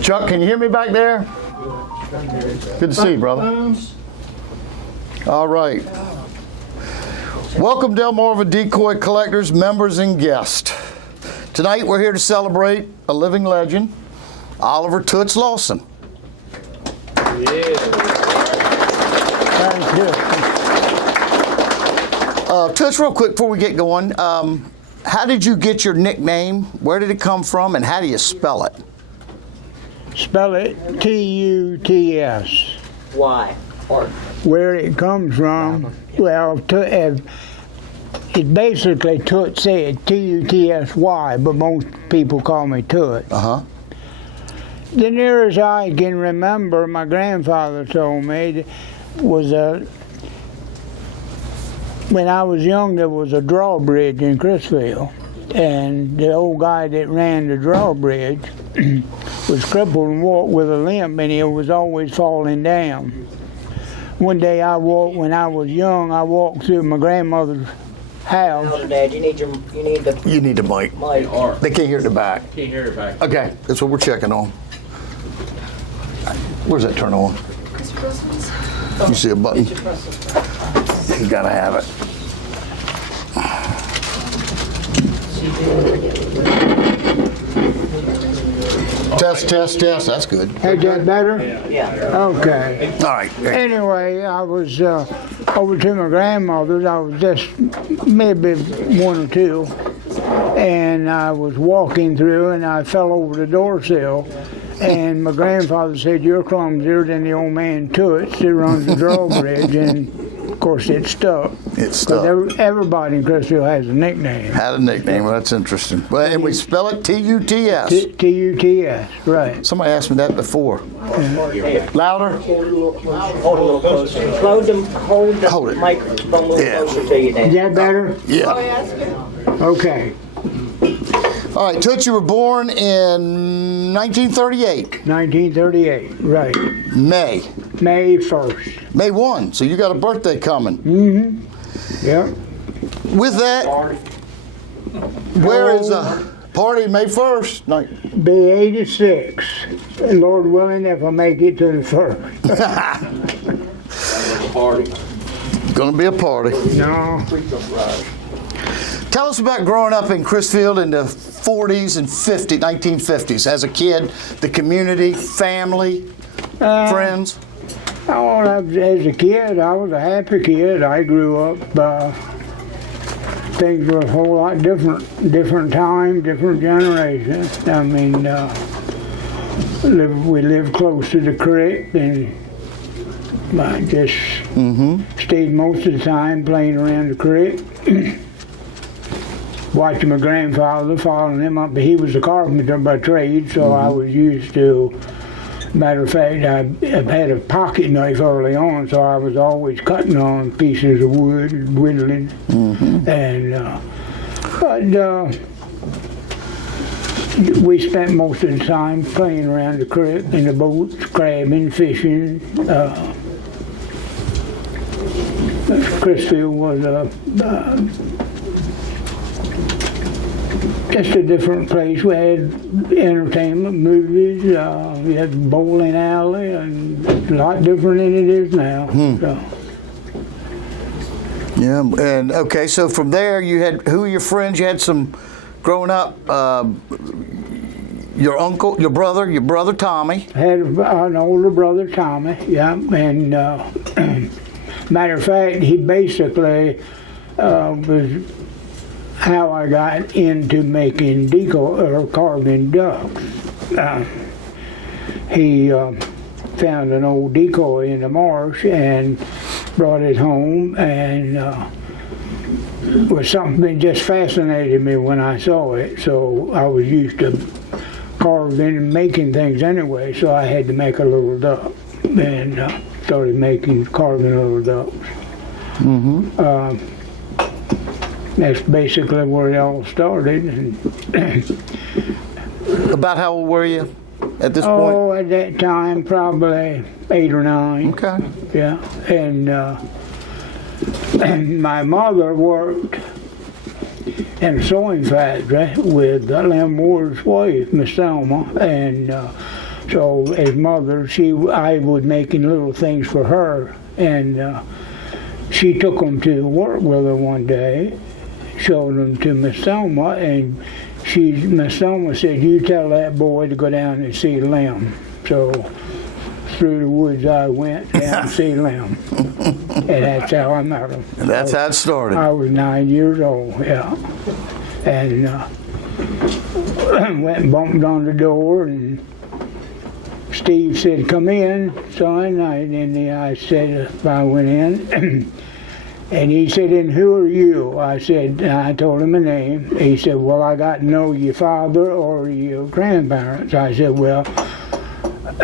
Chuck, can you hear me back there? Good to see you, brother. All right. Welcome, Delmarva Decoy Collectors, members and guests. Tonight we're here to celebrate a living legend, Oliver Tuts Lawson. Yeah. Thank you. Tuts, real quick before we get going, how did you get your nickname? Where did it come from, and how do you spell it? Spell it T-U-T-S. Why? Art. Where it comes from, well, it's basically Tuts said, T-U-T-S-Y, but most people call me Tuts. Uh-huh. The nearest I can remember, my grandfather told me, was when I was young, there was a drawbridge in Crisfield, and the old guy that ran the drawbridge was crippled and walked with a limp, and he was always falling down. One day when I was young, I walked through my grandmother's house. Elder Dad, you need the mic. mic. They can't hear it in the back. Can't hear it back. Okay, that's what we're checking on. Where's that turn on? You see a button? You gotta have it. Test, test, test. That's good. Had that better? Yeah. Okay. All right. Anyway, I was over to my grandmother's. I was just maybe 1 or 2, and I was walking through, and I fell over the door sill. And my grandfather said, "You're clumsier than the old man Tuts that runs the drawbridge," and of course it stuck. It stuck. Everybody in Crisfield has a nickname. Had a nickname. Well, that's interesting. Well, and we spell it T-U-T-S. T-U-T-S, right. Somebody asked me that before. Louder? Hold a little closer. Hold the Hold it. microphone a little Yeah. closer to you, Dad. Is that better? Yeah. Okay. All right, Tuts, you were born in 1938. 1938, right. May 1st. May 1, so you got a birthday coming. Mm-hmm. Yep. With that, where is a party May 1st? No. Be 86. Lord willing, if I make it to the 1st. Party. Gonna be a party. No. Tell us about growing up in Crisfield in the 40s and 1950s. As a kid, the community, family, friends. Oh, as a kid, I was a happy kid. I grew up, things were a whole lot different time, different generation. I mean, we lived close to the creek, and I just stayed most of the time playing around the creek. Watching my grandfather, following him up. He was a carpenter by trade, so I was used to. Matter of fact, I had a pocket knife early on, so I was always cutting on pieces of wood and whittling. But we spent most of the time playing around the creek in the boats, crabbing, fishing. Crisfield was just a different place. We had entertainment, movies, we had bowling alley, and it's a lot different than it is now. So. Yeah, and okay, so from there you had, who were your friends? You had some, growing up, your uncle, your brother Tommy. I had an older brother, Tommy, yeah, and matter of fact, he basically was how I got into making decoy or carving ducks. He found an old decoy in the marsh and brought it home, and it was something that just fascinated me when I saw it. So I was used to carving and making things anyway, so I had to make a little duck, and started carving little ducks. That's basically where it all started. And About how old were you at this point? oh, at that time, probably 8 or 9. Okay. Yeah, and my mother worked in a sewing factory with Lem Ward's wife, Miss Thelma, and So as mother, I was making little things for her, and she took them to work with her one day, showed them to Miss Selma, and Miss Selma said, "You tell that boy to go down and see Lem." So through the woods I went down to see Lem, and that's how I met him. And that's how it started. I was 9 years old, yeah, and went and bumped on the door, and Steve said, "Come in, son." I said, if I went in, and he said, "And who are you?" I told him a name. He said, "Well, I got to know your father or your grandparents." I said, "Well,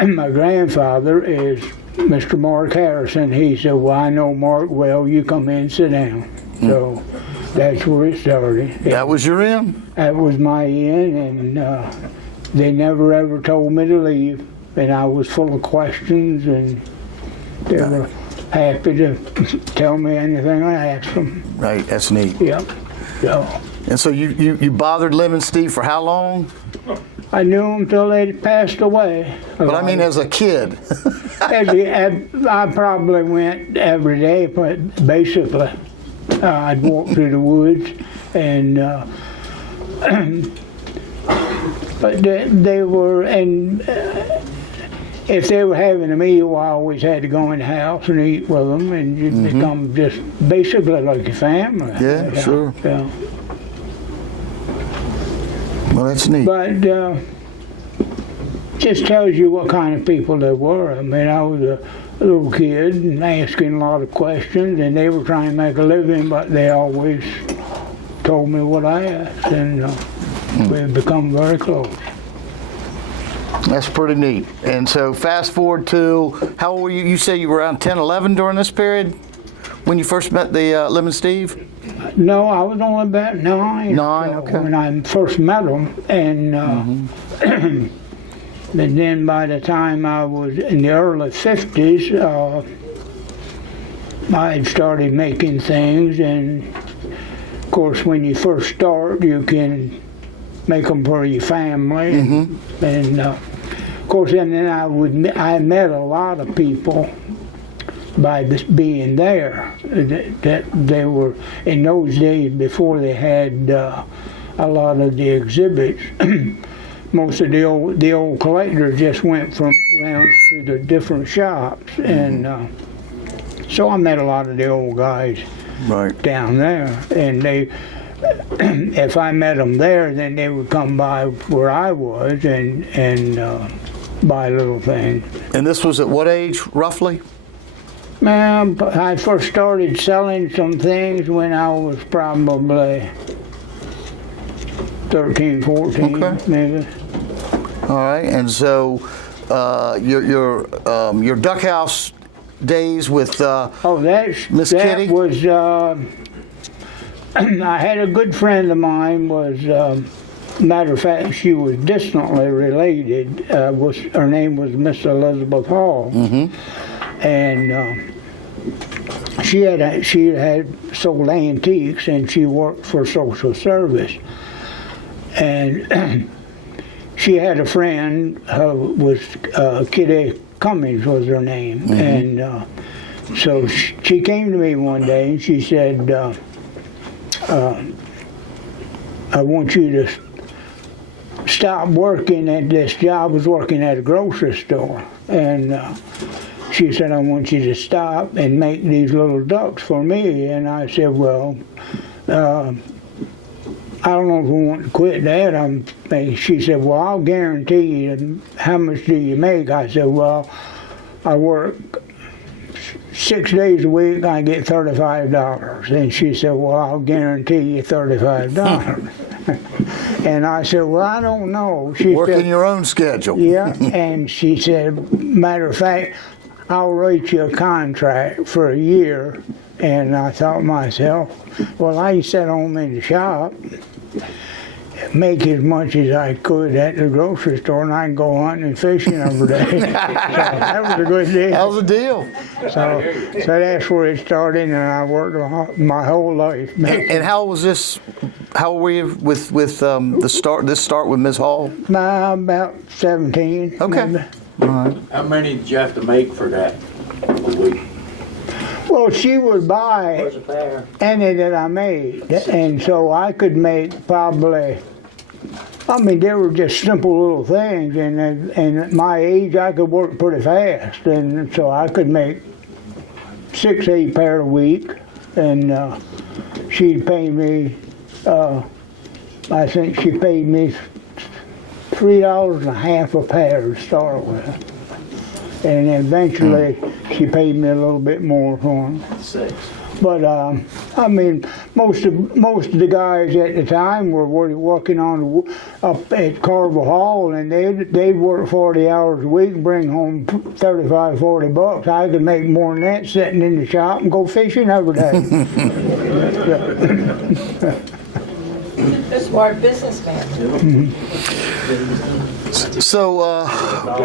my grandfather is Mr. Mark Harrison." He said, "Well, I know Mark well. You come in, sit down." So that's where it started. That was your in? That was my in, and they never ever told me to leave. And I was full of questions, and they were happy to tell me anything I asked them. Right, that's neat. Yep. So And so you bothered Lem and Steve for how long? I knew them till they passed away. But I mean as a kid. I probably went every day, but basically I'd walk through the woods, and but they were, and if they were having a meal, I always had to go in the house and eat with them, and you become just basically like a family. Yeah, sure. Yeah. Well, that's neat. But just tells you what kind of people they were. I mean, I was a little kid and asking a lot of questions, and they were trying to make a living, but they always told me what I asked, and we've become very close. That's pretty neat. And so fast forward to, how old were you? You say you were around 10, 11 during this period when you first met the Lem and Steve? No, I was only about 9. 9, okay. When I first met them, and and then by the time I was in the early 50s, I had started making things, and of course when you first start, you can make them for your family, and of course, and then I met a lot of people by this being there, that they were, in those days before they had a lot of the exhibits. Most of the old collectors just went from around to the different shops, and so I met a lot of the old guys down there, and they, if I met them there, then they would come by where I was and buy little things. And this was at what age, roughly? I first started selling some things when I was probably 13, 14, maybe. All right, and so your duck house days with Miss Kitty? That was, I had a good friend of mine, matter of fact, she was distantly related. Her name was Miss Elizabeth Hall. And she had sold antiques, and she worked for social service. And she had a friend who was Kitty Cummings was her name, and so she came to me one day and she said, "I want you to stop working at this job." I was working at a grocery store, and she said, "I want you to stop and make these little ducks for me." And I said, "Well, I don't know if we want to quit that." She said, "Well, I'll guarantee you. How much do you make?" I said, "Well, I work 6 days a week. I get $35. And she said, "Well, I'll guarantee you $35. And I said, "Well, I don't know." She Working your own schedule. Yeah, and she said, "Matter of fact, I'll write you a contract for a year." And I thought to myself, well, I sat home in the shop, make as much as I could at the grocery store, and I can go hunting and fishing every day. So that was a good deal. That was a deal. So that's where it started, and I worked my whole life. And how was this? How were you with the start? This start with Ms. Hall? About 17. Okay. Maybe. All right. How many did you have to make for that a week? Well, she would buy There's a pair. any that I made, and so I could make probably. I mean, they were just simple little things, and at my age, I could work pretty fast, and so I could make 6, 8 pair a week, and she'd pay me. I think she paid me $3.50 a pair to start with, and eventually she paid me a little bit more for them. 6. But I mean, most of the guys at the time were working on up at Carver Hall, and they'd work 40 hours a week and bring home 35, 40 bucks. I could make more than that sitting in the shop and go fishing every day. A smart businessman. So,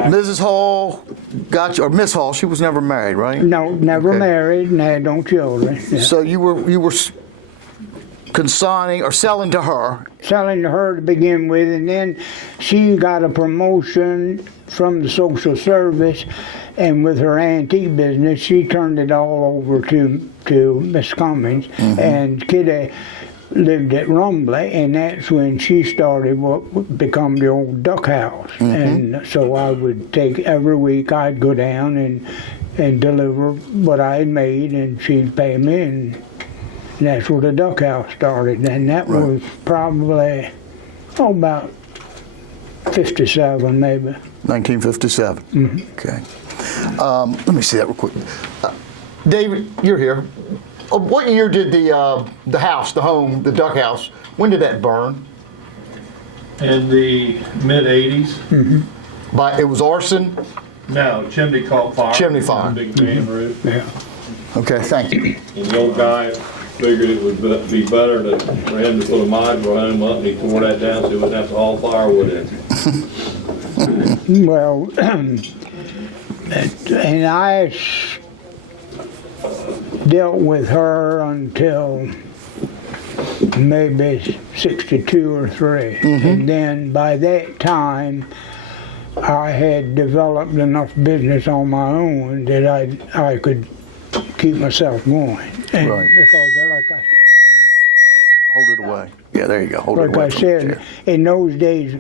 Mrs. Hall got you, or Miss Hall. She was never married, right? No, never Okay. married and had no children. Yeah. So you were consigning or selling to her. Selling to her to begin with, and then she got a promotion from the social service, and with her antique business, she turned it all over to Miss Cummings, and Kitty lived at Rumbly, and that's when she started what would become the old duck house. And so I would take every week, I'd go down and deliver what I had made, and she'd pay me, and that's where the duck house started. And that was probably about 57 maybe. 1957. Okay. Let me see that real quick. David, you're here. What year did the house, the home, the duck house, when did that burn? In the mid-'80s. It was arson? No, chimney caught fire. Chimney fire. Big tin roof. Yeah. Okay, thank you. And the old guy figured it would be better for him to put a modular home up, and he tore that down so he wouldn't have to haul firewood in. Well, and I dealt with her until maybe 62 or 3. And then by that time, I had developed enough business on my own that I could keep myself going. And Right. because like Hold it away. Yeah, there you go. Hold it Like away. I from the said, chair. in those days,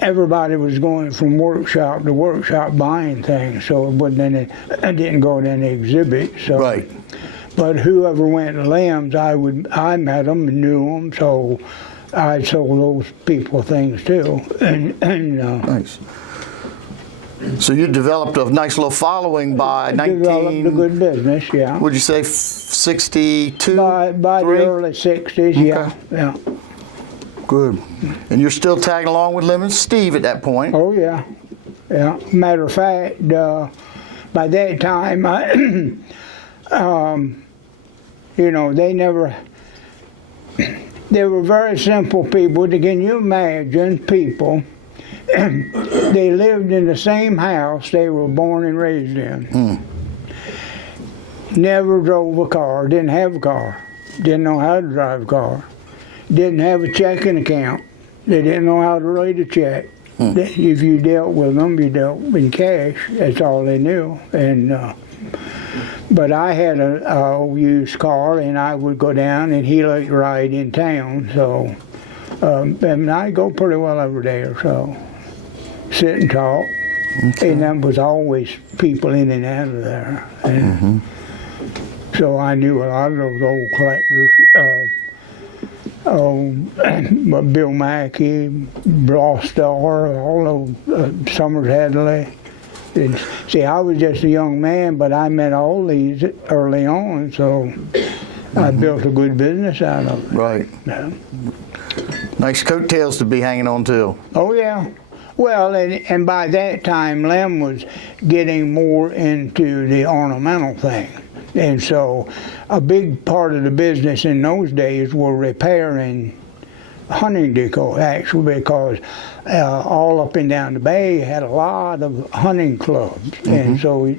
everybody was going from workshop to workshop buying things, so it wasn't any, I didn't go to any exhibit. So. Right. But whoever went to Limbs, I met them and knew them, so I sold those people things too. Nice. So you developed a nice little following by Developed a good business, yeah. Would you say 62? By the early 60s, yeah, yeah. Good. And you're still tagging along with Lemon Steve at that point? Oh yeah, yeah. Matter of fact, by that time, they were very simple people. Can you imagine people? They lived in the same house they were born and raised in. Never drove a car, didn't have a car, didn't know how to drive a car, didn't have a checking account. They didn't know how to write a check. If you dealt with them, you dealt in cash. That's all they knew. And but I had a used car, and I would go down, and he liked to ride in town. So and I go pretty well every day or so, sit and talk. Okay. And there was always people in and out of there. And so I knew a lot of those old collectors. Bill Mackey, Blostar, all those, Summers Hadley. And see, I was just a young man, but I met all these early on, so I built a good business out of it. Right. Yeah. Nice coattails to be hanging on to. Oh, yeah. Well, and by that time, Lem was getting more into the ornamental thing. And so a big part of the business in those days were repairing hunting decoy, actually, because all up and down the bay had a lot of hunting clubs, and so it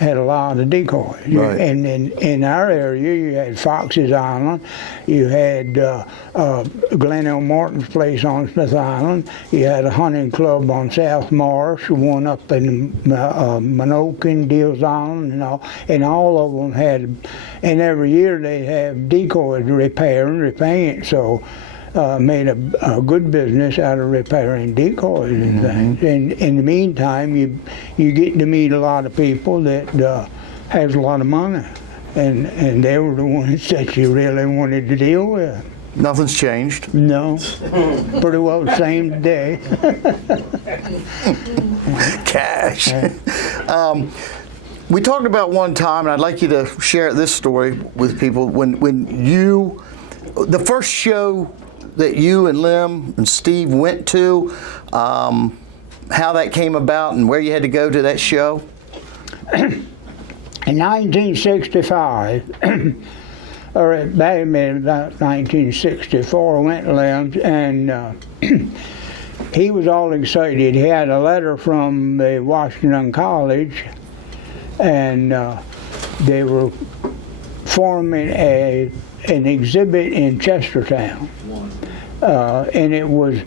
had a lot of decoys. Right. And in our area, you had Fox's Island, you had Glen L. Martin's place on Smith Island, you had a hunting club on South Marsh, one up in Minokan, Deals Island, and all of them had, and every year they have decoys to repair and repaint, so made a good business out of repairing decoys and things. And in the meantime, you get to meet a lot of people that has a lot of money, and they were the ones that you really wanted to deal with. Nothing's changed. No, pretty well the same today. Cash. We talked about one time, and I'd like you to share this story with people. When you, the first show that you and Lem and Steve went to, how that came about and where you had to go to that show? In 1965, or back in about 1964, I went to Lem's, and he was all excited. He had a letter from the Washington College, and they were forming an exhibit in Chestertown. And it was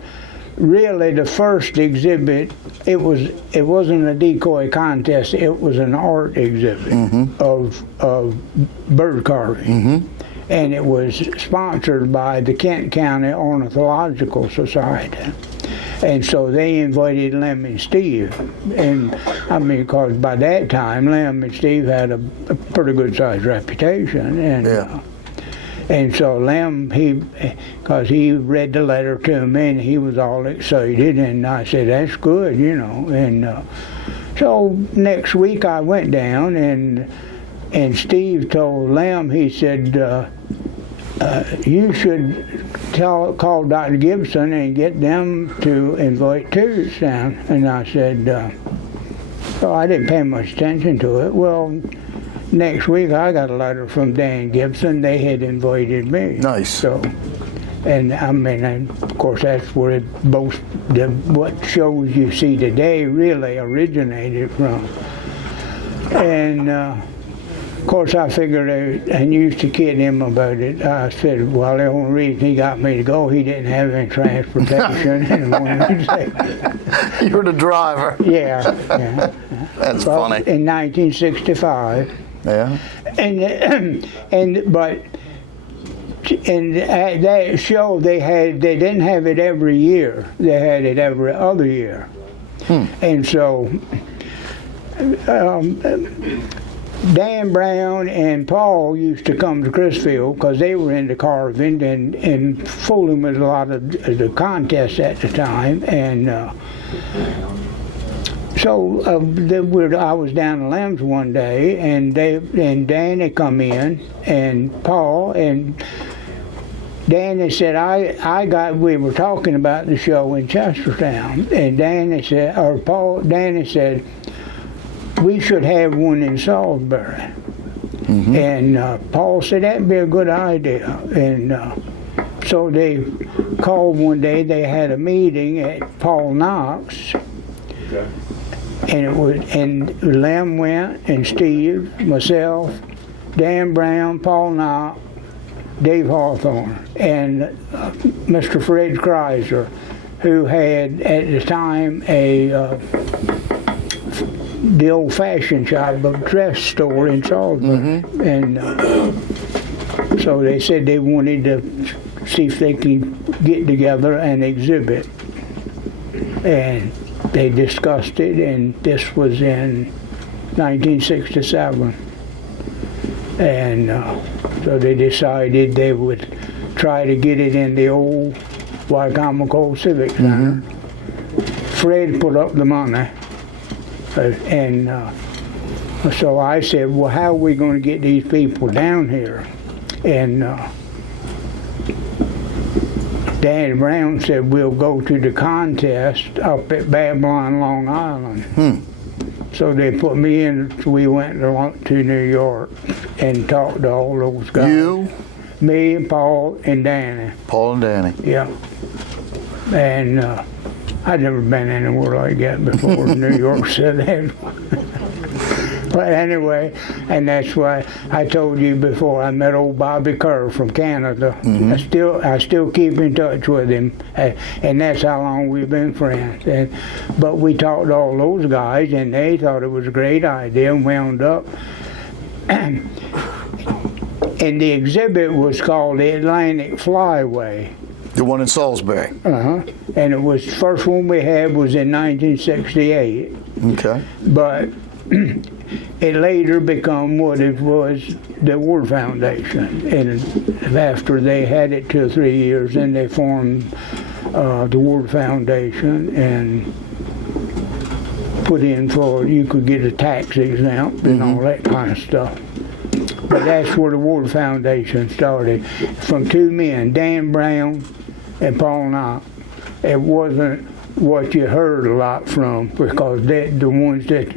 really the first exhibit. It wasn't a decoy contest. It was an art exhibit of bird carving, and it was sponsored by the Kent County Ornithological Society. And so they invited Lem and Steve, and I mean, because by that time Lem and Steve had a pretty good sized reputation, and. Yeah. And so Lem, because he read the letter to me, and he was all excited, and I said, that's good, And so next week I went down, and Steve told Lem, he said, you should call Dr. Gibson and get them to invite Tuts down. And I said, well, I didn't pay much attention to it. Well, next week I got a letter from Dan Gibson. They had invited me. Nice. So, and I mean, and of course that's where what shows you see today really originated from. And of course I figured, and used to kid him about it. I said, well, the only reason he got me to go, he didn't have any transportation. And wanted to say, You were the driver. yeah. That's Well, funny. in 1965. Yeah. But at that show they didn't have it every year. They had it every other year. And so Dan Brown and Paul used to come to Crisfield because they were into carving and fooling with a lot of the contests at the time. And so I was down in Lem's one day, and Danny come in, and Paul, and Danny said, we were talking about the show in Chestertown, and Danny said, we should have one in Salisbury. And Paul said, that'd be a good idea. And so they called one day, they had a meeting at Paul Knox. Okay. And Lem went, and Steve, myself, Dan Brown, Paul Knott, Dave Hawthorne, and Mr. Fred Kreiser, who had at the time the old fashion shop, a dress store in Salisbury. And so they said they wanted to see if they could get together and exhibit. And they discussed it, and this was in 1967. And so they decided they would try to get it in the old Wycomico Civic Center. Fred put up the money, and so I said, well, how are we going to get these people down here? And Danny Brown said, we'll go to the contest up at Babylon, Long Island. So they put me in, we went to New York and talked to all those guys. You, Me and Paul and Danny. Paul and Danny. Yeah. And I'd never been anywhere like that before. New York City. But anyway, and that's why I told you before, I met old Bobby Kerr from Canada. I still keep in touch with him, and that's how long we've been friends. But we talked to all those guys, and they thought it was a great idea and wound up. And the exhibit was called the Atlantic Flyway. The one in Salisbury. And it was, first one we had was in 1968. Okay. But it later became what it was, the Ward Foundation. And after they had it 2 or 3 years, then they formed the Ward Foundation and put in for, you could get a tax exempt and all that kind of stuff. But that's where the Ward Foundation started. From 2 men, Dan Brown and Paul Knight. It wasn't what you heard a lot from, because the ones that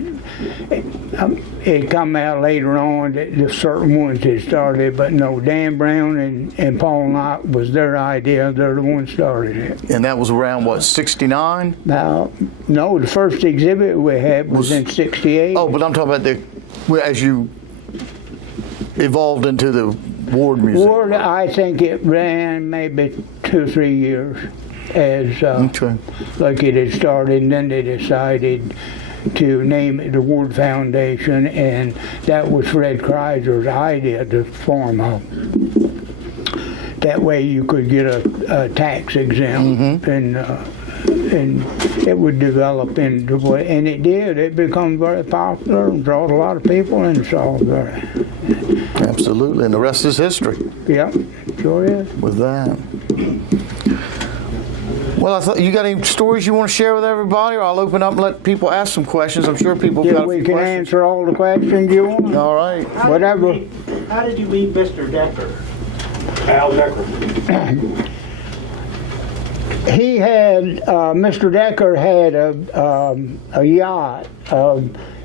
it come out later on that the certain ones that started, but no, Dan Brown and Paul Knight was their idea. They're the ones started it. And that was around what, 69? Now, no, the first exhibit we had was in 68. Oh, but I'm talking about as you evolved into the Ward Museum. Ward, I think it ran maybe 2 or 3 years as Okay. like it had started, and then they decided to name it the Ward Foundation, and that was Fred Kreiser's idea to form a. That way you could get a tax exempt, and it would develop into what, and it did. It became very popular and brought a lot of people in Salisbury. Absolutely, and the rest is history. Yep, sure is. With that. Well, I thought you got any stories you want to share with everybody, or I'll open up and let people ask some questions. I'm sure people Yeah, got a we few can questions. answer all the questions you want. All right. Whatever. How did you meet Mr. Decker? Al Decker. He had, Mr. Decker had a yacht.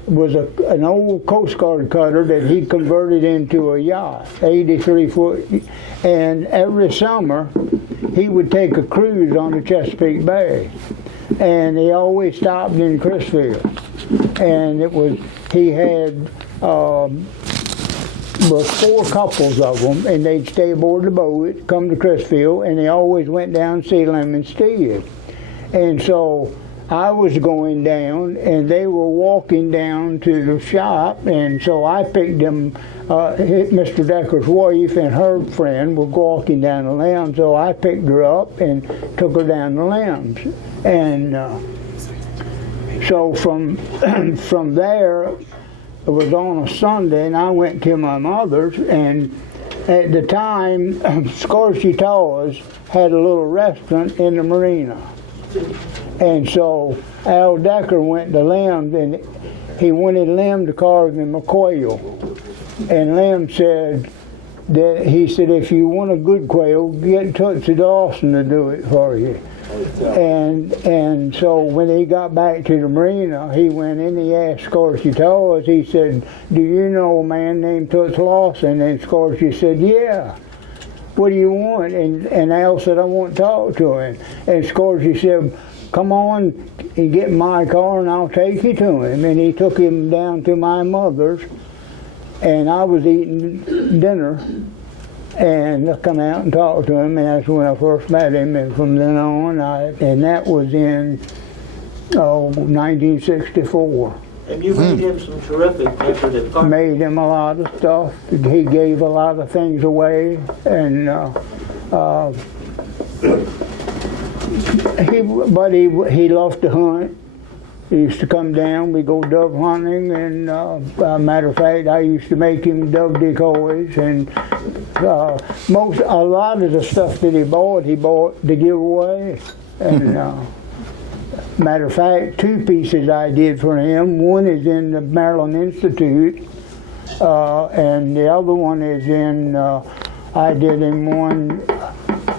Was an old Coast Guard cutter that he converted into a yacht, 83 foot. And every summer, he would take a cruise on the Chesapeake Bay. And he always stopped in Crisfield. And he had, was 4 couples of them, and they'd stay aboard the boat, come to Crisfield, and they always went down to see them instead. And so I was going down, and they were walking down to the shop, and so I picked them. Mr. Decker's wife and her friend were walking down the Limbs, so I picked her up and took her down the Limbs. And so from there, it was on a Sunday, and I went to my mother's, and at the time, Scorsese Towers had a little restaurant in the marina. And so Al Decker went to Lim, and he wanted Lim to carve him a quail. And Lim said that, he said, if you want a good quail, get Tuts to Lawson to do it for you. And so when he got back to the marina, he went in, he asked Scorsese Towers, he said, do you know a man named Tuts Lawson? And Scorsese said, yeah. What do you want? And Al said, I want to talk to him. And Scorsese said, come on and get in my car and I'll take you to him. And he took him down to my mother's, and I was eating dinner, and I come out and talked to him, and that's when I first met him. And from then on, and that was in 1964. And you made him some terrific decorative carving. Made him a lot of stuff. He gave a lot of things away, and he loved to hunt. He used to come down. We go dove hunting, and matter of fact, I used to make him dove decoys, and a lot of the stuff that he bought to give away. And matter of fact, 2 pieces I did for him. One is in the Maryland Institute, and the other one is in. I did him one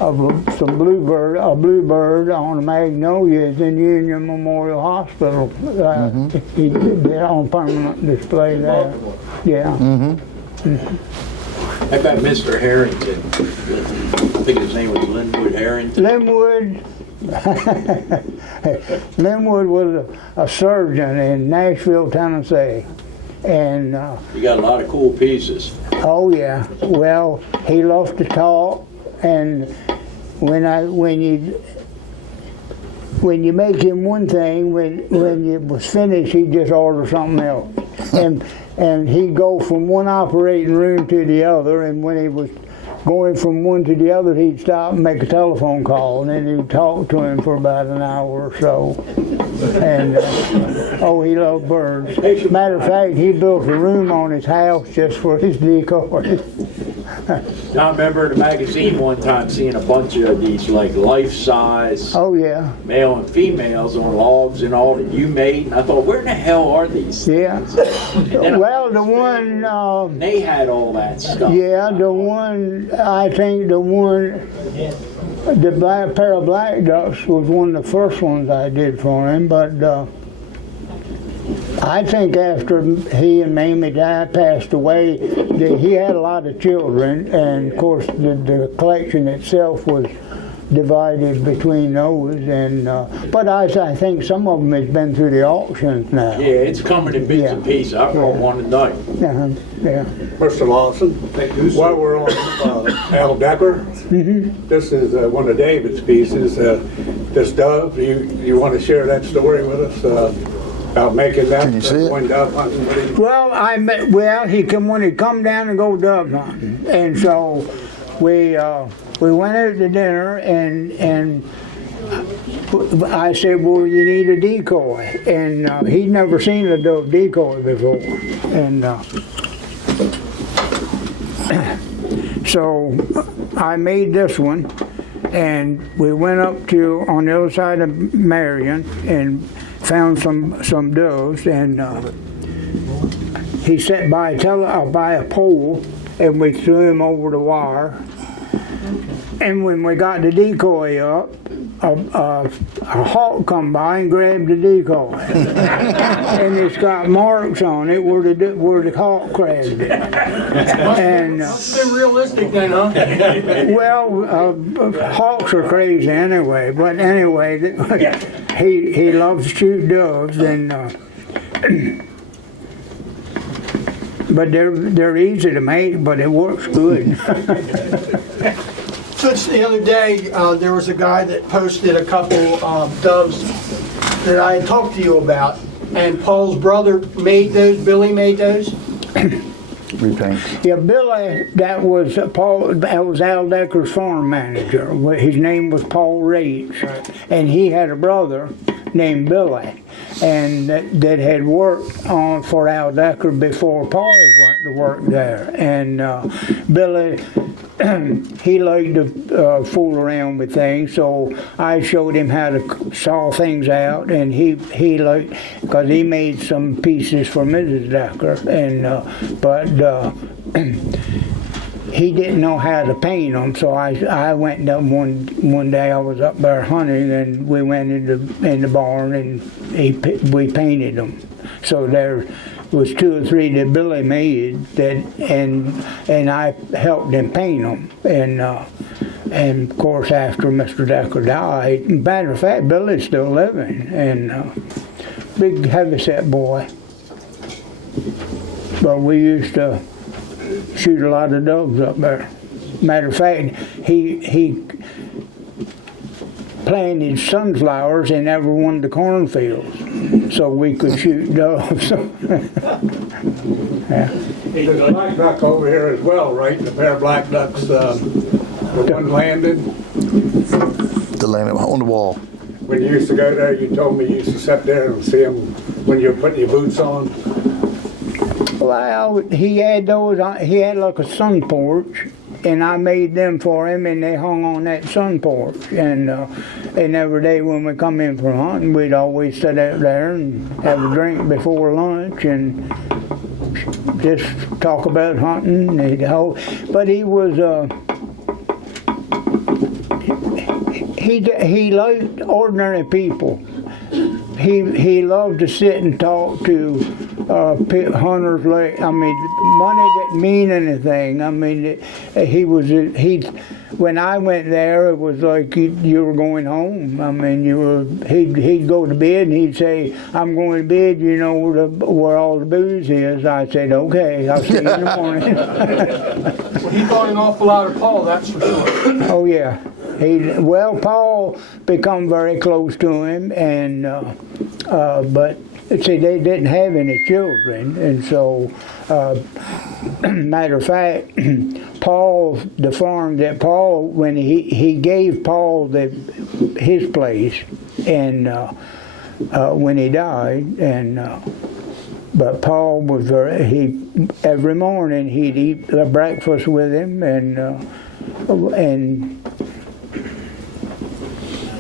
of a bluebird on a magnolias in Union Memorial Hospital. He did on permanent display there. Yeah. How about Mr. Harrington? I think his name was Linwood Harrington. Linwood, Linwood was a surgeon in Nashville, Tennessee, and You got a lot of cool pieces. oh yeah, well he loved to talk, and when you make him one thing, when it was finished, he'd just order something else, and he'd go from one operating room to the other, and when he was going from one to the other, he'd stop and make a telephone call, and then he'd talk to him for about an hour or so. And oh, he loved birds. Matter of fact, he built a room on his house just for his decoys. I remember in a magazine one time seeing a bunch of these like life-size Oh yeah, male and females on logs and all that you made, and I thought, where in the hell are these? yeah. And then Well, the one, they had all that stuff. yeah, the one, I think the one, the black pair of black ducks was one of the first ones I did for him, but I think after he and Mamie died, passed away, he had a lot of children, and of course the collection itself was divided between those, and but I think some of them has been through the auctions now. Yeah, it's coming in bits and pieces. I brought one tonight. Yeah. Mr. Lawson, while we're on Al Decker, this is one of David's pieces. This dove, you want to share that story with us about making that? Can you see it? Going dove hunting with him? Well, when he come down and go dove hunting, and so we went out to dinner, and I said, well, you need a decoy, and he'd never seen a dove decoy before, and so I made this one, and we went up to on the other side of Marion and found some doves, and he sat by a pole, and we threw him over the wire. And when we got the decoy up, a hawk come by and grabbed the decoy, and it's got marks on it where the hawk grabbed it. And It's been realistic then, huh? well, hawks are crazy anyway. But anyway, he loves to shoot doves, and but they're easy to make, but it works good. Tuts, the other day, there was a guy that posted a couple doves that I had talked to you about, and Paul's brother made those, Billy made those. Repaint. Yeah, Billy, that was Al Decker's farm manager. His name was Paul Raine, and he had a brother named Billy, and that had worked for Al Decker before Paul went to work there. And Billy, he liked to fool around with things, so I showed him how to saw things out, and he liked, because he made some pieces for Mrs. Decker, and but he didn't know how to paint them, so I went up one day. I was up there hunting, and we went in the barn, and we painted them. So there was 2 or 3 that Billy made and I helped him paint them. And of course, after Mr. Decker died, matter of fact, Billy's still living, and big heavyset boy. But we used to shoot a lot of doves up there. Matter of fact, he planted sunflowers in every one of the cornfields so we could shoot doves. Yeah. There's a black duck over here as well, right? The pair of black ducks, the one landed. The land on the wall. When you used to go there, you told me you used to sit there and see them when you were putting your boots on. Well, he had those. He had like a sun porch, and I made them for him, and they hung on that sun porch. And every day when we come in from hunting, we'd always sit out there and have a drink before lunch and just talk about hunting. But he was he liked ordinary people. he loved to sit and talk to hunters. Like, I mean, money didn't mean anything. I mean, when I went there, it was like you were going home. I mean, he'd go to bed and he'd say, "I'm going to bed. You know where all the booze is." I said, "Okay, I'll see you in the morning." Well, he thought an awful lot of Paul, that's for sure. Oh yeah. Paul become very close to him, and but see, they didn't have any children, and so matter of fact, the farm that Paul, when he gave Paul his place, and when he died, and but Paul was every morning he'd eat breakfast with him, and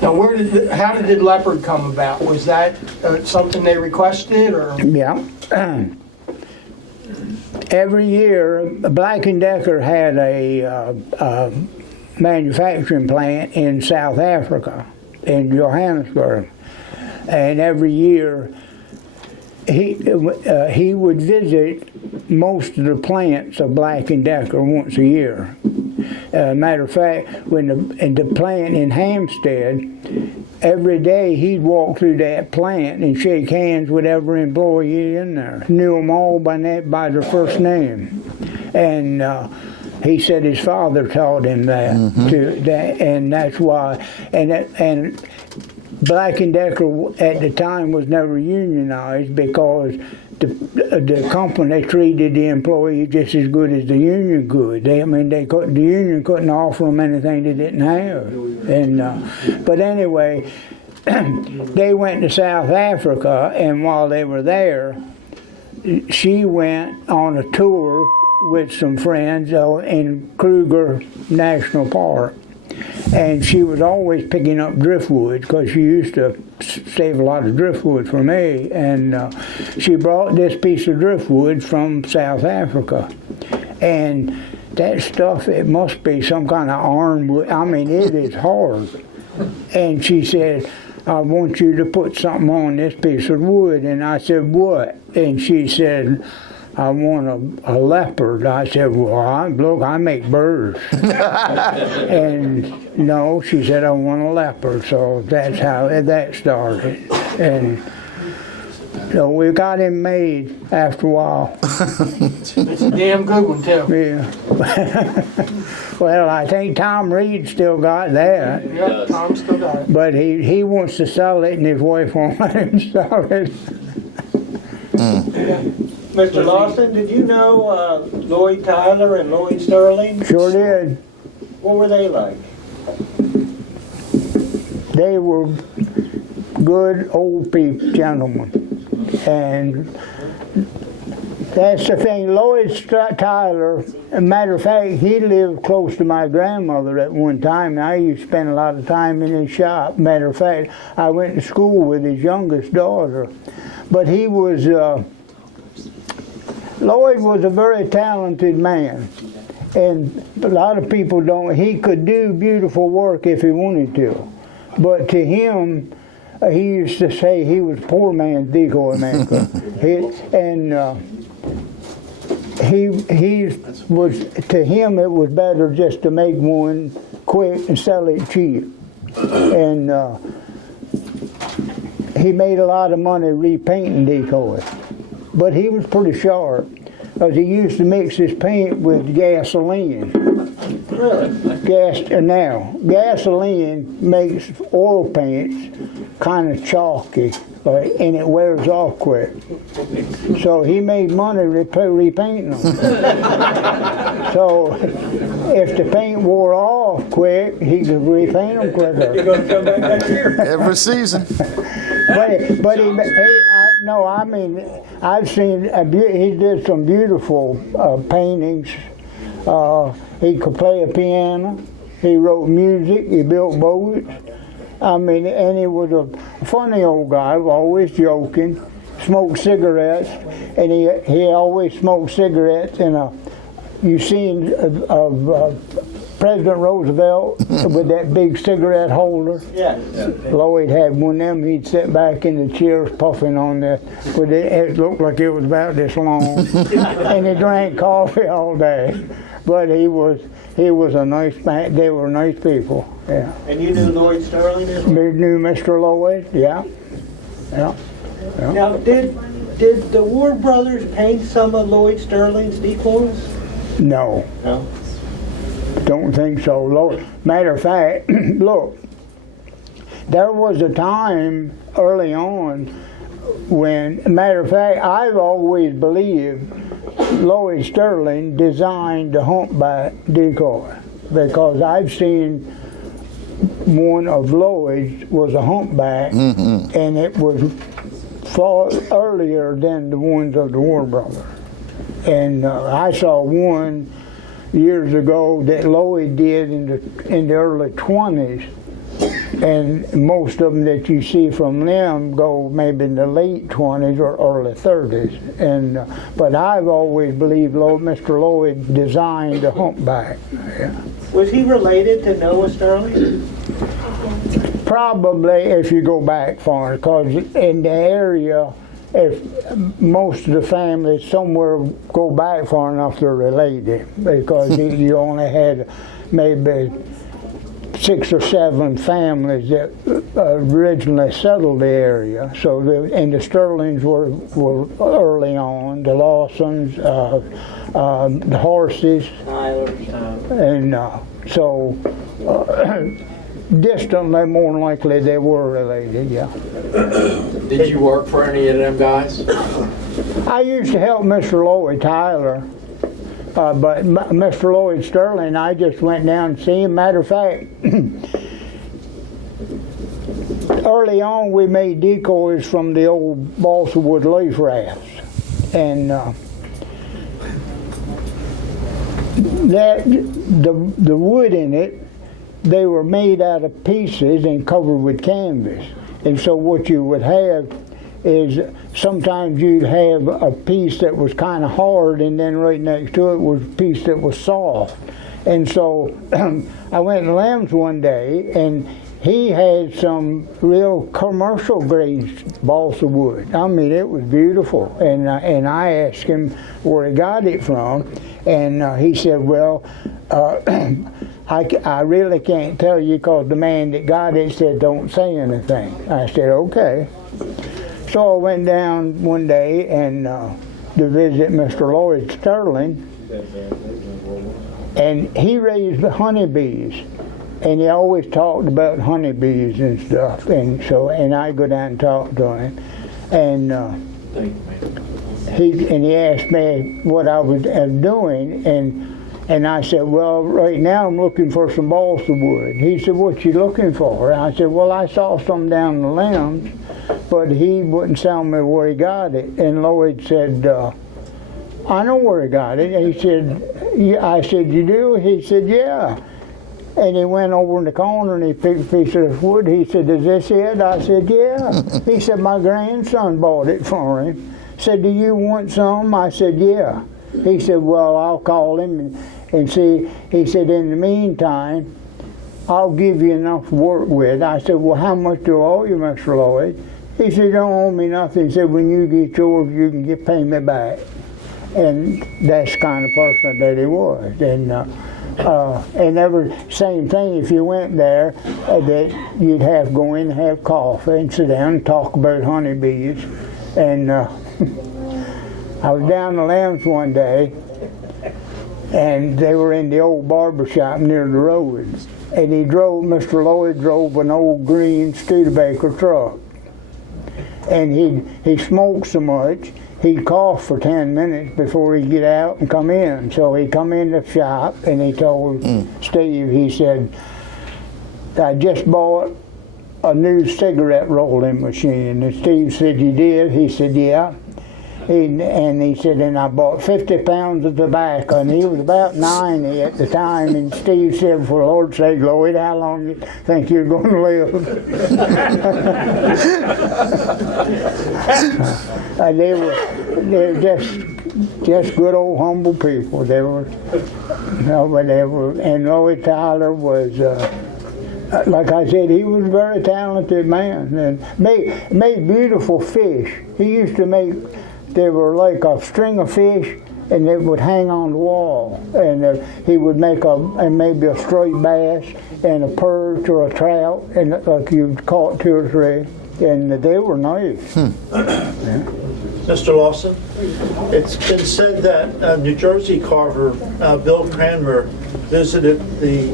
Now, how did Leopard come about? Was that something they requested, or? Yeah. Every year, Black & Decker had a manufacturing plant in South Africa, in Johannesburg, and every year he would visit most of the plants of Black & Decker once a year. Matter of fact, in the plant in Hampstead, every day he'd walk through that plant and shake hands with every employee in there. Knew them all by their first name, and he said his father taught him that. And that's why. And Black & Decker at the time was never unionized because the company treated the employee just as good as the union could. The union couldn't offer them anything they didn't have. And but anyway, they went to South Africa, and while they were there, she went on a tour with some friends in Kruger National Park. And she was always picking up driftwood because she used to save a lot of driftwood for me. And she brought this piece of driftwood from South Africa. And that stuff, it must be some kind of ironwood. I mean, it is hard. And she said, "I want you to put something on this piece of wood." And I said, "What?" And she said, "I want a leopard." I said, "Well, look, I make birds." And no, she said, "I want a leopard." So that's how that started. And so we got him made after a while. It's a damn good one, too. Yeah. Well, I think Tom Reed still got that. Yeah, Tom still got it. But he wants to sell it, and his wife won't let him sell it. Mr. Lawson, did you know Lloyd Tyler and Lloyd Sterling? Sure did. What were they like? They were good old people, gentlemen. And that's the thing. Lloyd Tyler, as a matter of fact, he lived close to my grandmother at one time. And I used to spend a lot of time in his shop. Matter of fact, I went to school with his youngest daughter. But he was... Lloyd was a very talented man, and a lot of people don't. He could do beautiful work if he wanted to, but to him, he used to say he was poor man's decoy maker. To him it was better just to make one quick and sell it cheap, and he made a lot of money repainting decoys. But he was pretty sharp, because he used to mix his paint with gasoline. Really? Gasoline makes oil paints kind of chalky, and it wears off quick. So he made money repainting them. So if the paint wore off quick, he could repaint them quicker. You're going to come back next year? Every season. I've seen, he did some beautiful paintings. He could play a piano. He wrote music. He built boats. And he was a funny old guy, always joking, smoked cigarettes, and he always smoked cigarettes in a, you seen President Roosevelt with that big cigarette holder. Yes. Lloyd had one of them. He'd sit back in the chairs puffing on that. With it looked like it was about this long, and he drank coffee all day. But he was a nice man. They were nice people. Yeah. And you knew Lloyd Sterling as well? We knew Mr. Lloyd. Yeah. Yeah. Now, did the Ward brothers paint some of Lloyd Sterling's decoys? No. No. Don't think so. Matter of fact, look, there was a time early on when, matter of fact, I've always believed Lloyd Sterling designed the humpback decoy, because I've seen one of Lloyd's was a humpback, and it was far earlier than the ones of the Ward brothers. And I saw one years ago that Lloyd did in the early 20s, and most of them that you see from them go maybe in the late 20s or early 30s. And but I've always believed Mr. Lloyd designed the humpback. Yeah. Was he related to Noah Sterling? Probably, if you go back far, because in the area, if most of the families somewhere go back far enough, they're related, because you only had maybe 6 or 7 families that originally settled the area. So and the Sterlings were early on, the Lawsons, the Horses, and so distantly, more than likely, they were related. Yeah. Did you work for any of them guys? I used to help Mr. Lloyd Tyler, but Mr. Lloyd Sterling, I just went down and see him. Matter of fact, early on we made decoys from the old balsa wood leaf rafts, and the wood in it, they were made out of pieces and covered with canvas. And so what you would have is sometimes you'd have a piece that was kind of hard, and then right next to it was a piece that was soft. And so I went to Lamb's one day, and he had some real commercial grade balsa wood. I mean, it was beautiful. And I asked him where he got it from, and he said, well, I really can't tell you, because the man that got it said don't say anything. I said, okay. So I went down one day and to visit Mr. Lloyd Sterling, and he raised honeybees, and he always talked about honeybees and stuff. And so, and I go down and talk to him, and he asked me what I was doing, and I said, well, right now I'm looking for some balsa wood. He said, what you looking for? And I said, well, I saw some down the limbs, but he wouldn't tell me where he got it. And Lloyd said, I know where he got it. And he said, yeah. I said, you do? He said, yeah. And he went over in the corner and he picked a piece of wood. He said, is this it? I said, yeah. He said, my grandson bought it for him. Said, do you want some? I said, yeah. He said, well, I'll call him and see. He said, in the meantime, I'll give you enough to work with. I said, well, how much do I owe you, Mr. Lloyd? He said, you don't owe me nothing. He said, when you get yours, you can pay me back. And that's the kind of person that he was. And every same thing, if you went there, that you'd have to go in and have coffee and sit down and talk about honeybees. And I was down the Lambs one day, and they were in the old barber shop near the road. And Mr. Lloyd drove an old green Studebaker truck. And he smoked so much, he'd cough for 10 minutes before he'd get out and come in. So he come in the shop, and he told Steve, he said, I just bought a new cigarette rolling machine. And Steve said, you did? He said, yeah. And he said, and I bought 50 pounds of tobacco, and he was about 90 at the time. And Steve said, for the Lord's sake, Lloyd, how long do you think you're going to live? They were just just good old humble people. They were, but they were, and Lloyd Tyler was, like I said, he was a very talented man and made beautiful fish. He used to make, they were like a string of fish, and they would hang on the wall, and he would make maybe a straight bass and a perch or a trout, and like you'd caught 2 or 3, and they were nice. Yeah. Mr. Lawson, it's been said that New Jersey carver Bill Cranmer visited the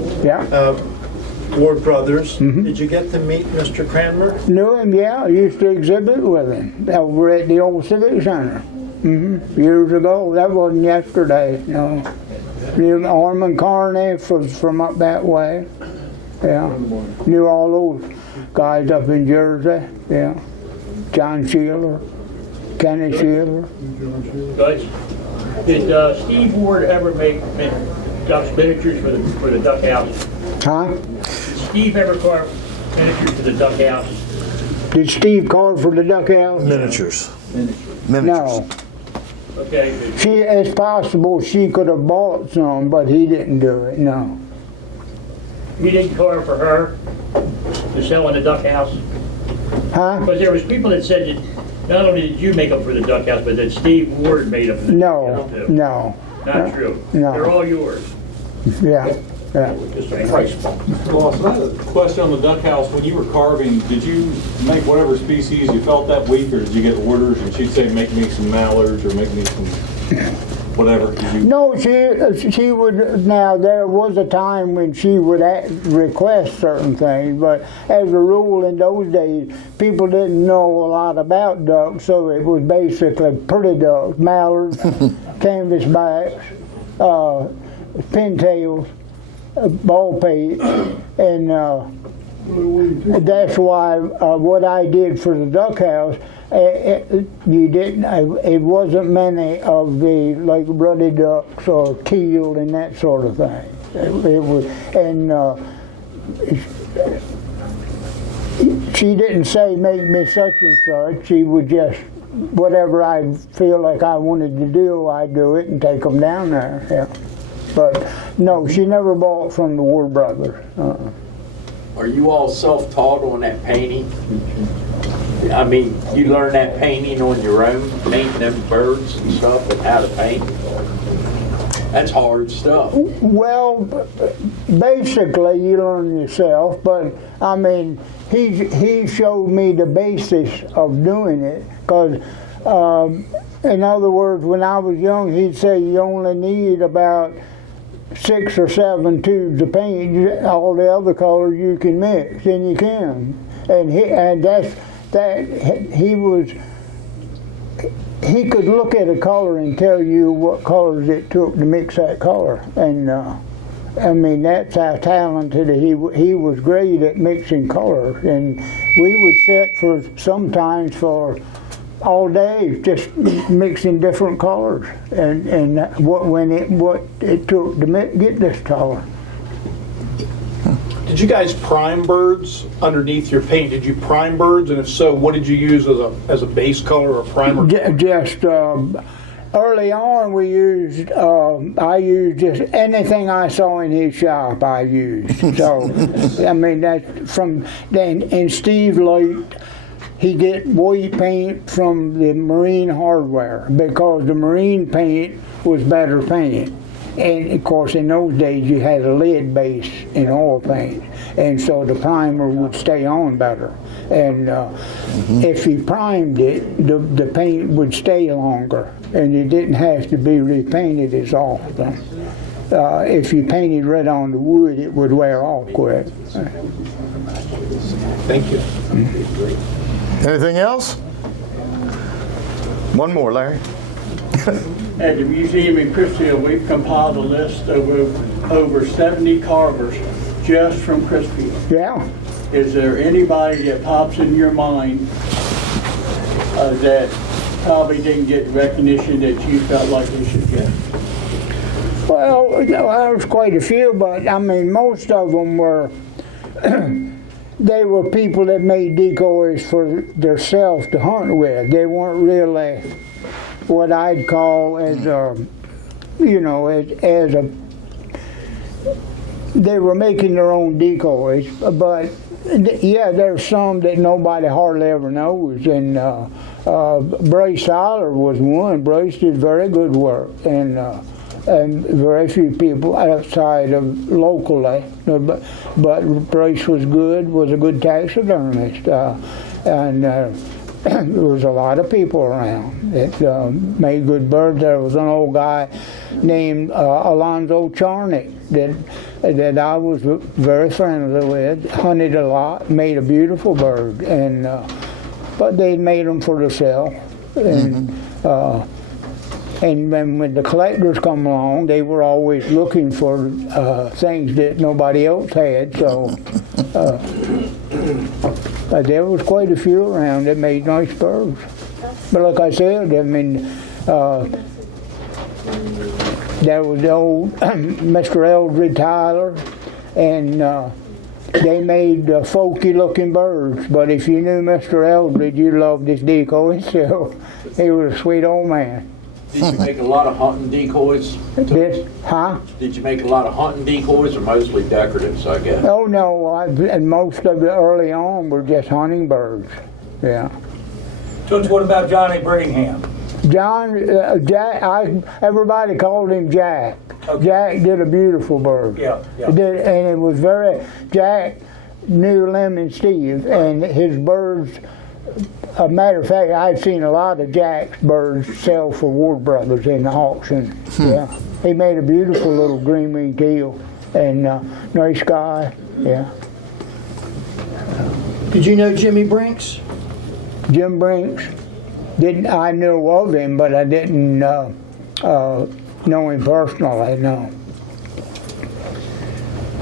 Ward brothers. Did you get to meet Mr. Cranmer? Knew him, yeah. I used to exhibit with him over at the old Civic Center. Years ago. That wasn't yesterday. No. Orman Carney was from up that way. Yeah. Knew all those guys up in Jersey. Yeah. John Sheeler, Kenny Sheeler. Guys, did Steve Ward ever make ducks miniatures for the duck house? Huh? Did Steve ever carve miniatures for the duck house? Did Steve carve for the duck house? Miniatures. No. Okay. It's possible she could have bought some, but he didn't do it, no. You didn't carve for her to sell in the duck house? Huh? Because there was people that said that not only did you make them for the duck house, but that Steve Ward made them for the duck house too. No. Not true. No. They're all yours. Yeah. Just a price. Lawson, I had a question on the duck house. When you were carving, did you make whatever species you felt that week, or did you get orders and she'd say, make me some mallards or make me some whatever? No, she would. Now there was a time when she would request certain things, but as a rule in those days, people didn't know a lot about ducks, so it was basically pretty ducks, mallards, canvasbacks, pintails, ball pate, and that's why what I did for the duck house, it wasn't many of the like ruddy ducks or teal and that sort of thing. It was, and she didn't say make me such and such. She would just, whatever I feel like I wanted to do, I'd do it and take them down there. Yeah. But no, she never bought from the Ward brothers. Are you all self-taught on that painting? I mean, you learn that painting on your own, painting them birds and stuff and how to paint? That's hard stuff. Well, basically you learn yourself, but I mean, he showed me the basis of doing it, because in other words, when I was young, he'd say you only need about 6 or 7 tubes of paint. All the other colors you can mix, and you can. And he could look at a color and tell you what colors it took to mix that color. And I mean, that's how talented he was. Great at mixing colors, and we would sit for sometimes for all day just mixing different colors and what it took to get this color. Did you guys prime birds underneath your paint? Did you prime birds, and if so, what did you use as a base color or primer? Just early on, we used I used just anything I saw in his shop. I used so I mean that from then. And Steve liked. He get white paint from the marine hardware because the marine paint was better paint. And of course in those days you had a lead base in oil paint, and so the primer would stay on better. And if you primed it, the paint would stay longer, and it didn't have to be repainted as often. If you painted right on the wood, it would wear off quick. Thank you. Anything else? One more, Larry. At the museum in Crisfield, we've compiled a list of over 70 carvers just from Crisfield. Yeah. Is there anybody that pops in your mind that probably didn't get recognition that you felt like they should get? Well, there was quite a few, but I mean, most of them were, they were people that made decoys for themselves to hunt with. They weren't really what I'd call as you know, as a, they were making their own decoys, but yeah, there's some that nobody hardly ever knows, and Bryce Tyler was one. Bryce did very good work, and very few people outside of locally, but Bryce was good, was a good taxidermist, and there was a lot of people around that made good birds. There was an old guy named Alonzo Charnick that I was very friendly with, hunted a lot, made a beautiful bird, and but they made them for the sale, and then when the collectors come along, they were always looking for things that nobody else had, so there was quite a few around that made nice birds. But like I said, I mean, there was the old Mr. Eldred Tyler, and they made folky looking birds, but if you knew Mr. Eldred, you loved his decoys, so he was a sweet old man. Did you make a lot of hunting decoys? Did you make a lot of hunting decoys, or mostly decoratives, I guess? Oh no, and most of it early on were just hunting birds. Yeah. Toots, what about Johnny Brittingham? John, Jack, everybody called him Jack. Okay. Jack did a beautiful bird. Yeah. And it was Jack knew Lem and Steve, and his birds. A matter of fact, I've seen a lot of Jack's birds sell for Ward Brothers in the auction. Yeah, he made a beautiful little green-winged teal, and nice guy. Yeah. Did you know Jimmy Brinks? Jim Brinks, I knew of him, but I didn't know him personally. No.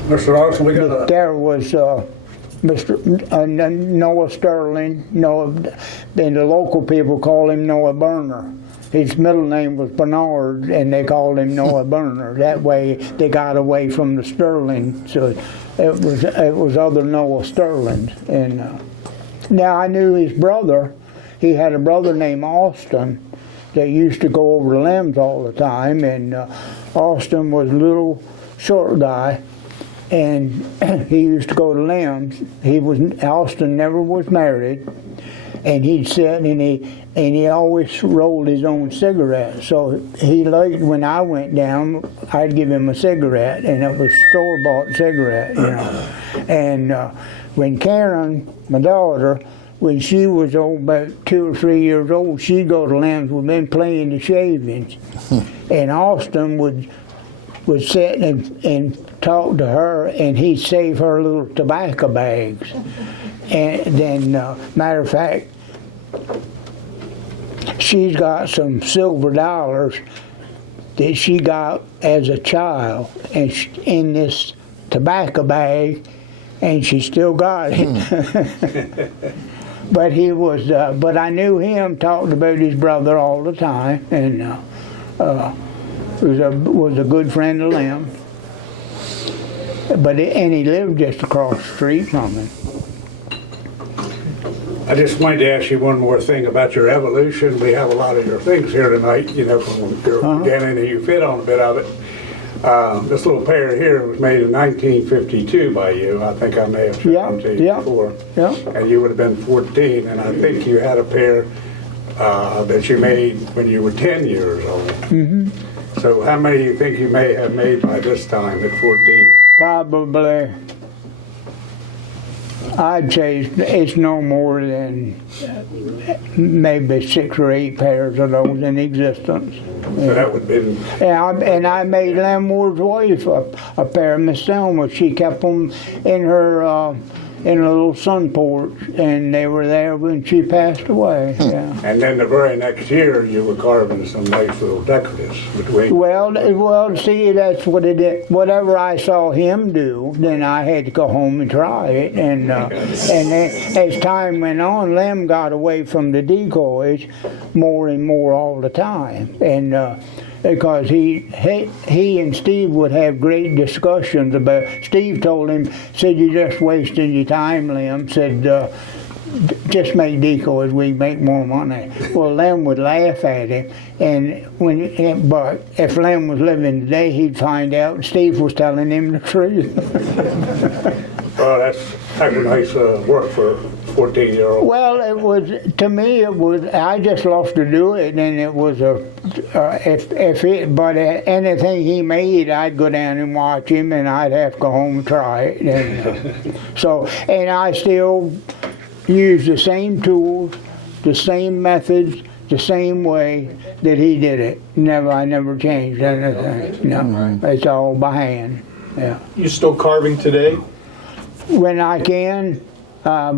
Mr. Lawson, we got there was Mr. Noah Sterling. And the local people call him Noah Burner. His middle name was Bernard, and they called him Noah Burner. That way, they got away from the Sterling. So it was other Noah Sterlings. And now I knew his brother. He had a brother named Austin that used to go over to Lem's all the time. And Austin was a little short guy. And he used to go to Lem's. Austin never was married, and he'd sit and he always rolled his own cigarettes. So he liked when I went down, I'd give him a cigarette, and it was store-bought cigarette, you know. And when Karen, my daughter, when she was about 2 or 3 years old, she'd go to Lem's. We'd been playing the shavings, and Austin would sit and talk to her, and he'd save her little tobacco bags. And then, matter of fact, she's got some silver dollars that she got as a child, and in this tobacco bag, and she still got it. But he was, but I knew him, talked about his brother all the time, and was a good friend of Lem. And he lived just across the street from him. I just wanted to ask you one more thing about your evolution. We have a lot of your things here tonight, you know, from your beginning, and you fit on a bit of it. This little pair here was made in 1952 by you. I think I may have shown to you before. Yeah. And you would have been 14, and I think you had a pair that you made when you were 10 years old. Mm-hmm. So how many do you think you may have made by this time at 14? Probably, I'd say it's no more than maybe 6 or 8 pairs of those in existence. So that would be. And I made Lem Ward's wife a pair. Miss Selma, she kept them in her in a little sun porch, and they were there when she passed away. Yeah. And then the very next year, you were carving some nice little decoratives between. Well, see, that's what it did. Whatever I saw him do, then I had to go home and try it. And then, as time went on, Lem got away from the decoys more and more all the time, and. Because he and Steve would have great discussions about. Steve told him, said, "You're just wasting your time, Lem." Said, just make decoys, we make more money. Well, Lem would laugh at him, but if Lem was living today, he'd find out Steve was telling him the truth. Well, that's nice work for a 14-year-old. Well, to me, I just loved to do it, and it was anything he made, I'd go down and watch him, and I'd have to go home and try it. And I still use the same tools, the same methods, the same way that he did it. I never changed anything. No, it's all by hand. Yeah. You still carving today? When I can. I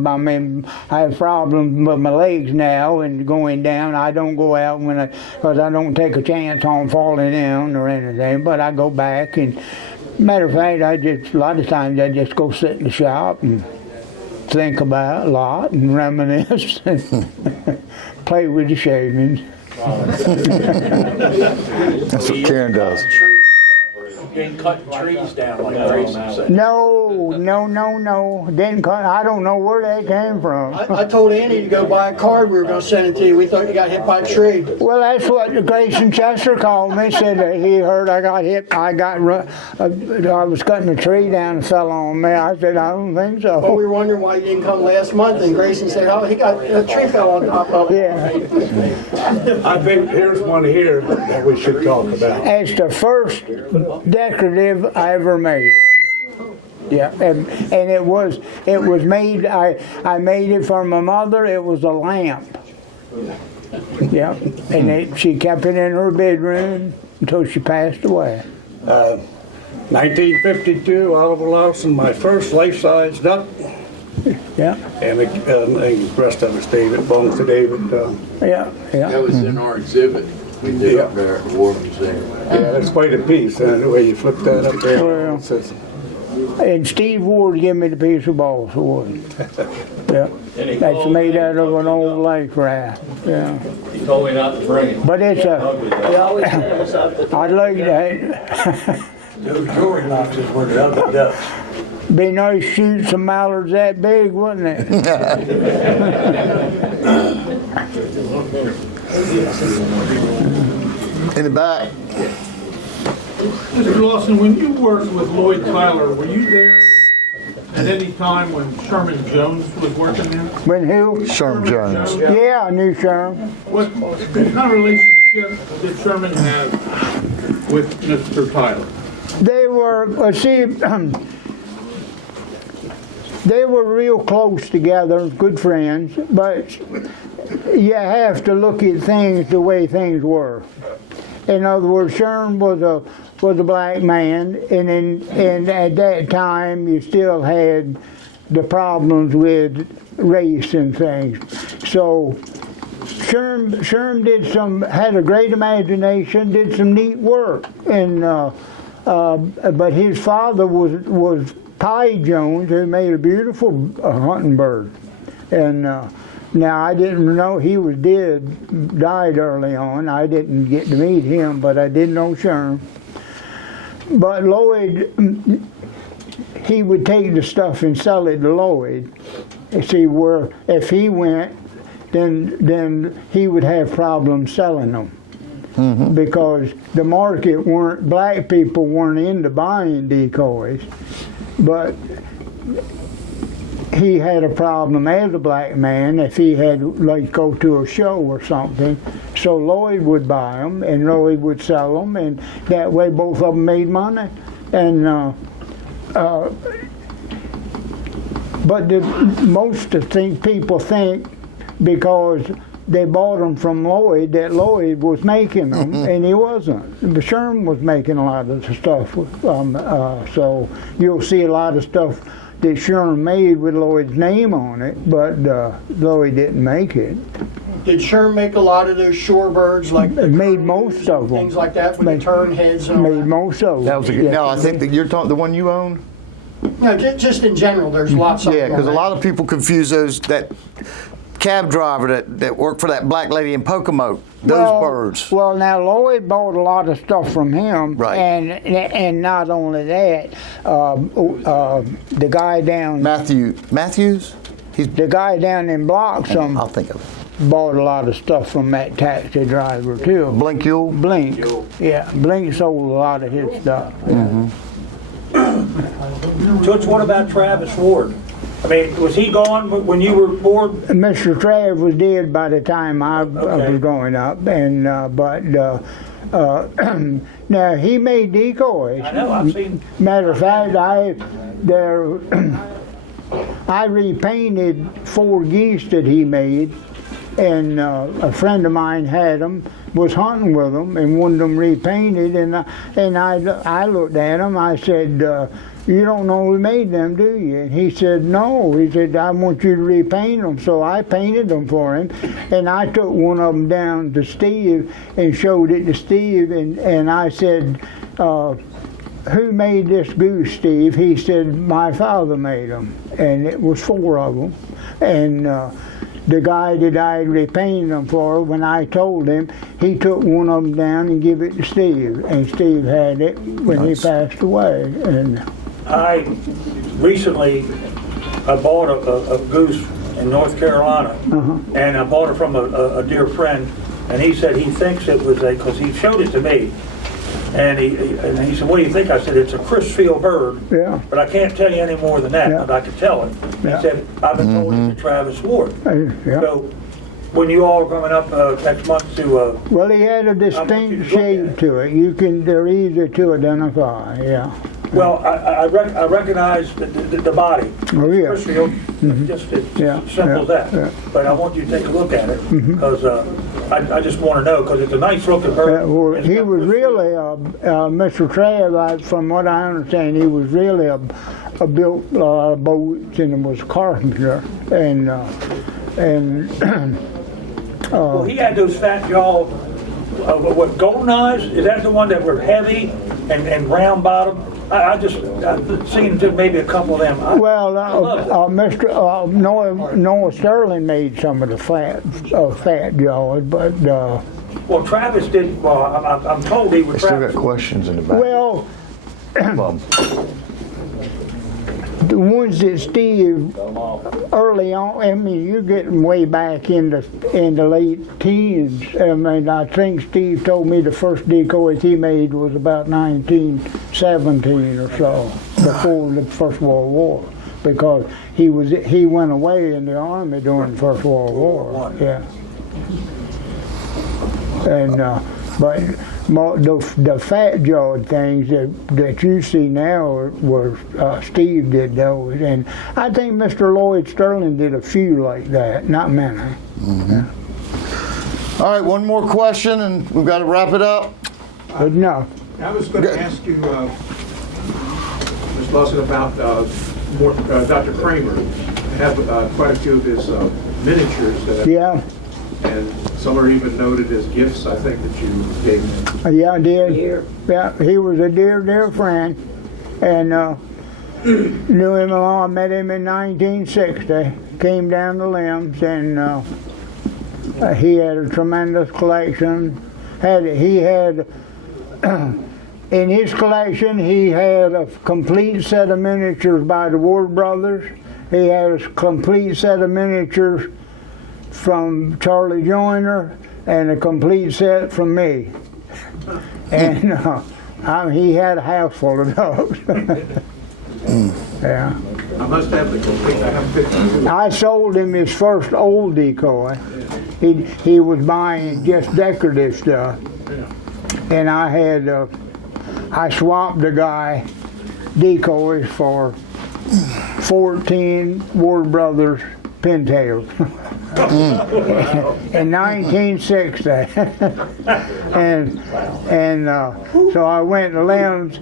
have problems with my legs now and going down. I don't go out because I don't take a chance on falling down or anything. But I go back, and matter of fact, a lot of times I just go sit in the shop and think about a lot and reminisce and play with the shavings. That's what Karen does. You ain't cutting trees down like Grayson said. No. Didn't cut. I don't know where that came from. I told Andy to go buy a card. We were going to send it to you. We thought you got hit by a tree. Well, that's what Grayson Chester called me. Said that he heard I got hit. I was cutting a tree down and fell on me. I said, I don't think so. Well, we were wondering why you didn't come last month. And Grayson said, oh, he got a tree fell on top of it. Yeah. I think here's one here that we should talk about. It's the first decorative I ever made. Yeah, and it was made. I made it for my mother. It was a lamp. Yeah, and she kept it in her bedroom until she passed away. 1952, Oliver Lawson, my first life-size duck. Yeah. And the rest of it belongs to David. Yeah. That was in our exhibit we did up there at the War Museum. Yeah, that's quite a piece. The way you flip that up there. Well, and Steve Ward gave me the piece of balsa wood. Yeah. That's made out of an old lake raft. Yeah. He told me not to bring it. But it's I'd like that. Those jewelry boxes were the ugly ducks. Be nice to shoot some mallards that big, wouldn't it? In the back. Mr. Lawson, when you worked with Lloyd Tyler, were you there at any time when Sherman Jones was working there? When who? Sherman Jones. Yeah, I knew Sherman. What kind of relationship did Sherman have with Mr. Tyler? They were, they were real close together, good friends, but you have to look at things the way things were. In other words, Sherman was a black man, and at that time you still had the problems with race and things. So Sherman had a great imagination, did some neat work, and but his father was Ty Jones, who made a beautiful hunting bird, and. Now, I didn't know he was died early on. I didn't get to meet him, but I did know Sherman. But Lloyd, he would take the stuff and sell it to Lloyd. See, where if he went, then he would have problems selling them. Mm-hmm. Because the market black people weren't into buying decoys, but he had a problem as a black man if he had like go to a show or something. So Lloyd would buy them and Lloyd would sell them, and that way both of them made money. And but most of the people think because they bought them from Lloyd that Lloyd was making them, and he wasn't. Sherman was making a lot of the stuff. So you'll see a lot of stuff that Sherman made with Lloyd's name on it, but Lloyd didn't make it. Did Sherman make a lot of those shorebirds, like made most of them, things like that with the turn heads? And made most of them. That was no, I think that you're talking the one you own. No, just in general, there's lots of them. Yeah, because a lot of people confuse that cab driver that worked for that black lady in Pocomoke. Those birds. Well, now Lloyd bought a lot of stuff from him, right? And not only that, the guy down Matthews. The guy down in Bloxham I'll think of it. bought a lot of stuff from that taxi driver too. Blink Yule? Blink. Yeah, Blink sold a lot of his stuff. Toots, what about Travis Ward? I mean, was he gone when you were bored? Mr. Trav was dead by the time I was growing up, and now he made decoys. I know, I've seen. Matter of fact, I repainted 4 geese that he made, and a friend of mine had them, was hunting with them, and wanted them repainted, and I looked at them, I said, you don't know who made them, do you? And he said, no. He said, I want you to repaint them. So I painted them for him, and I took one of them down to Steve and showed it to Steve, and I said, who made this goose, Steve? He said, my father made them, and it was 4 of them. And the guy that I repainted them for, when I told him, he took one of them down and gave it to Steve, and Steve had it when he passed away. And I recently bought a goose in North Carolina, and I bought it from a dear friend, and he said he thinks it was because he showed it to me, and he said, what do you think? I said, it's a Crisfield bird, but I can't tell you any more than that, but I can tell it. He said, I've been told it's a Travis Ward. So when you all are coming up next month to... well, he had a distinct shape to it. They're easy to identify, Well, I recognize the body. Oh, yeah. Crisfield, just as simple as that. But I want you to take a look at it, because I just want to know, because it's a nice looking bird. Well, he was really, Mr. Trav, from what I understand, he was really built boats and was a carpenter. And well, he had those fat jaw, what, golden eyes? Is that the one that were heavy and round bottom? I've seen just maybe a couple of them. Mr. Noah Sterling made some of the fat jaws, but well, Travis did. Well, I'm told he was. I still got questions in the back. Well, the ones that Steve early on, I mean, you're getting way back in the late teens. I mean, I think Steve told me the first decoys he made was about 1917 or so, before the First World War, because he went away in the Army during the First World War. Yeah. And but the fat jawed things that you see now were Steve did those, and I think Mr. Lloyd Sterling did a few like that, not many. All right, one more question, and we've got to wrap it up. Good enough. I was going to ask you, Ms. Lawson, about Dr. Kramer. I have quite a few of his miniatures that and some are even noted as gifts, I think, that you gave him. Yeah, I did. Yeah, he was a dear friend, and knew him along. I met him in 1960. Came down the limbs, and he had a tremendous collection. He had in his collection, he had a complete set of miniatures by the Ward brothers. He had a complete set of miniatures from Charlie Joyner, and a complete set from me. And he had a house full of those. Yeah. I must have the complete. I have pictures. I sold him his first old decoy. He was buying just decorative stuff, and I swapped the guy decoys for 14 Ward Brothers pintails. In 1960. and so I went to Limbs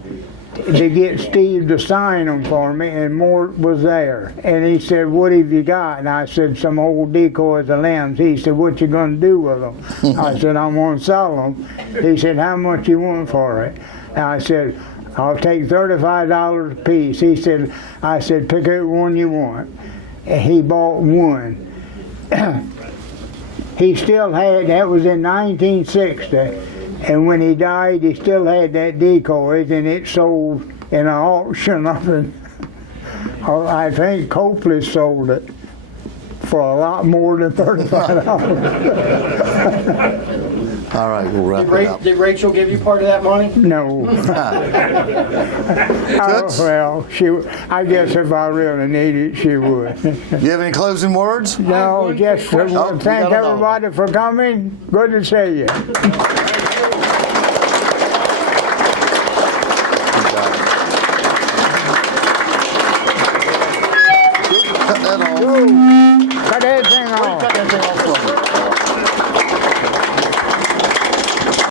to get Steve to sign them for me, and Mort was there. And he said, what have you got? And I said, some old decoys of Limbs. He said, what you going to do with them? I said, I'm going to sell them. He said, how much you want for it? And I said, I'll take $35 a piece. I said, pick out one you want. And he bought one. He still had, that was in 1960, and when he died, he still had that decoys, and it sold in an auction up in, I think Copley sold it. for a lot more than $35. All right, we'll wrap it up. Did Rachel give you part of that money? No. Oh, well, I guess if I really need it, she would. You have any closing words? No, just we got thank another everybody for coming. Good to see you. Cut that off. Cut everything off. Cut that thing off from me.